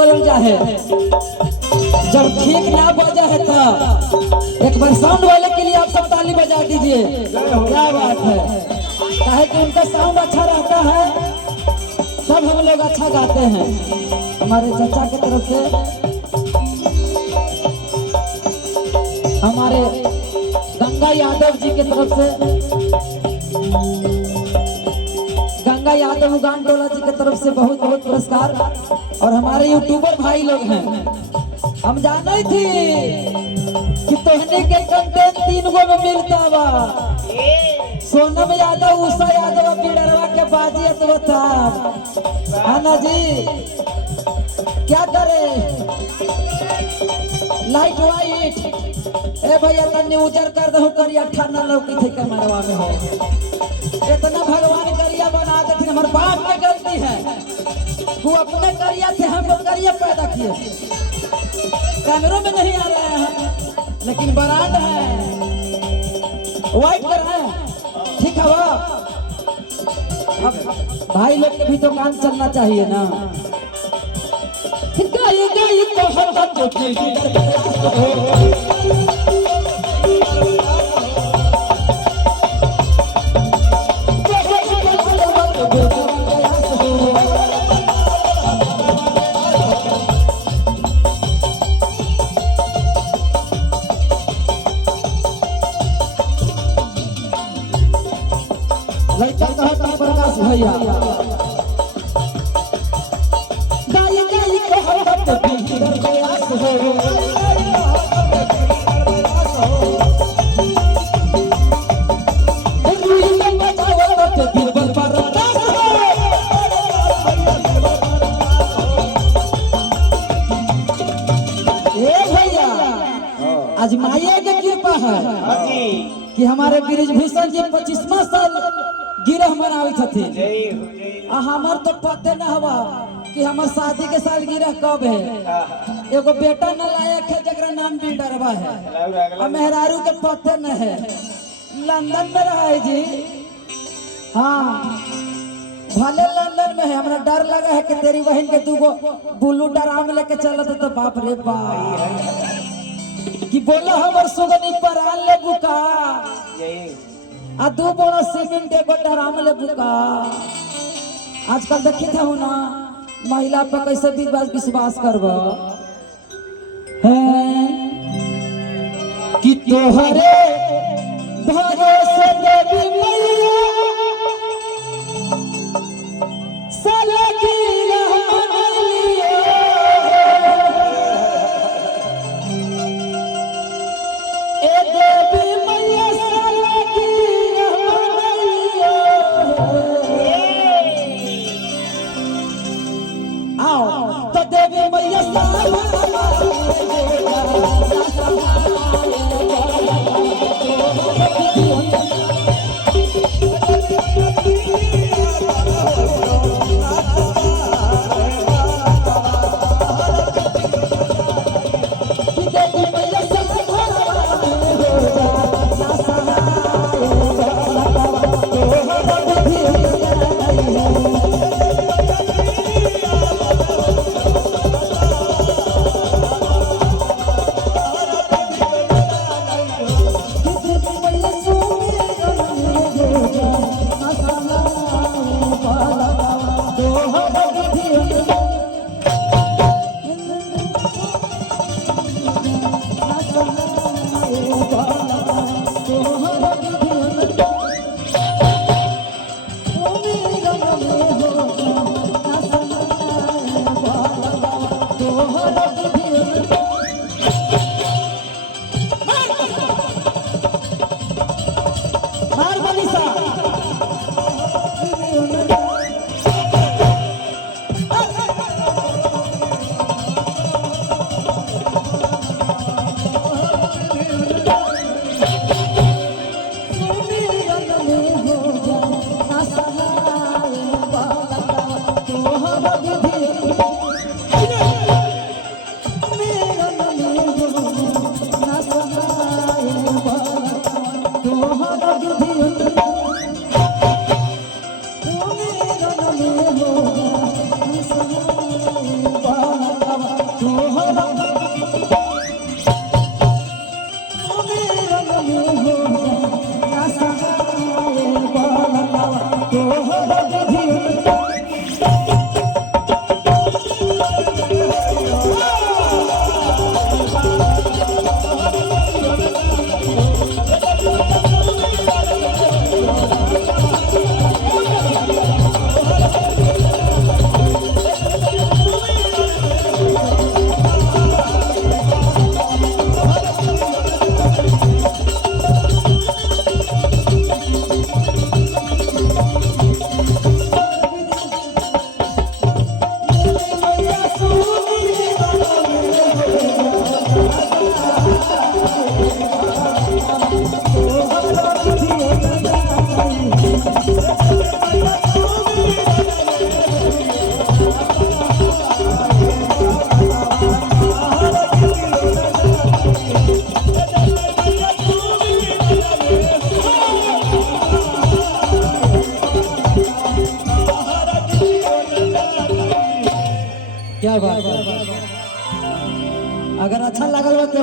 बोलल जाए जब ठीक ना बजा है तो एक बार साउंड वाले के लिए आप सब ताली बजा दीजिए। क्या बात है, काहे कि उनका साउंड अच्छा रहता है तब हम लोग अच्छा गाते हैं। हमारे चाचा की तरफ से हमारे गंगा यादव जी की तरफ से गंगा यादव उगान टोला जी की तरफ से बहुत बहुत पुरस्कार। और हमारे यूट्यूबर भाई लोग हैं, हम जाने थी कि तोहने के कंटेंट 3 गो में मिलता बा। सोनम यादव, उषा यादव, बिडरवा के बाजी अतवता है ना जी। क्या करे लाइट वाइट ए भैया तन्ने उजर कर दो करिया ठाना लौकी थे कमरवा में हो। इतना भगवान करिया बना देते, हमारे बाप की गलती है। वो अपने करिया थे, हम लोग करिया पैदा किए। कैमरों में नहीं आ रहे हैं लेकिन बरात है वाइट कर रहे हैं। ठीक है वो अब भाई लोग के भी तो काम चलना चाहिए ना। गाई गाई तो हर तो लड़का कहता प्रकाश भैया गाई गाई को हर तो भीतर प्रयास हो। आज माया की कृपा है कि हमारे ब्रिजभूषण जी 25वां साल गिरह मनावी थे। हमार तो पते न हवा कि हमार शादी के साल गिरह कब है। एगो बेटा न लायक है जगरा नाम बिल्डरवा है और मेहरारू के पते न है। लंदन में रहा है जी। हाँ भले लंदन में है। हमरा डर लगा है कि तेरी बहन के 2 गो बुल्लू डराम लेके चलत तो बाप रे बाप कि बोला हमर सुगनी पर आन ले बुका आ 2 बोला सीमेंट एगो डराम ले बुका। आजकल देखी था ना महिला पर कैसे विश्वास करबो है कि तोहरे भरोसे देवी मैया सलगी रहमान लियो। ए देवी मैया सलगी रहमान लियो। आओ तो देवी मैया क्या बात है। अगर अच्छा लगल हो तो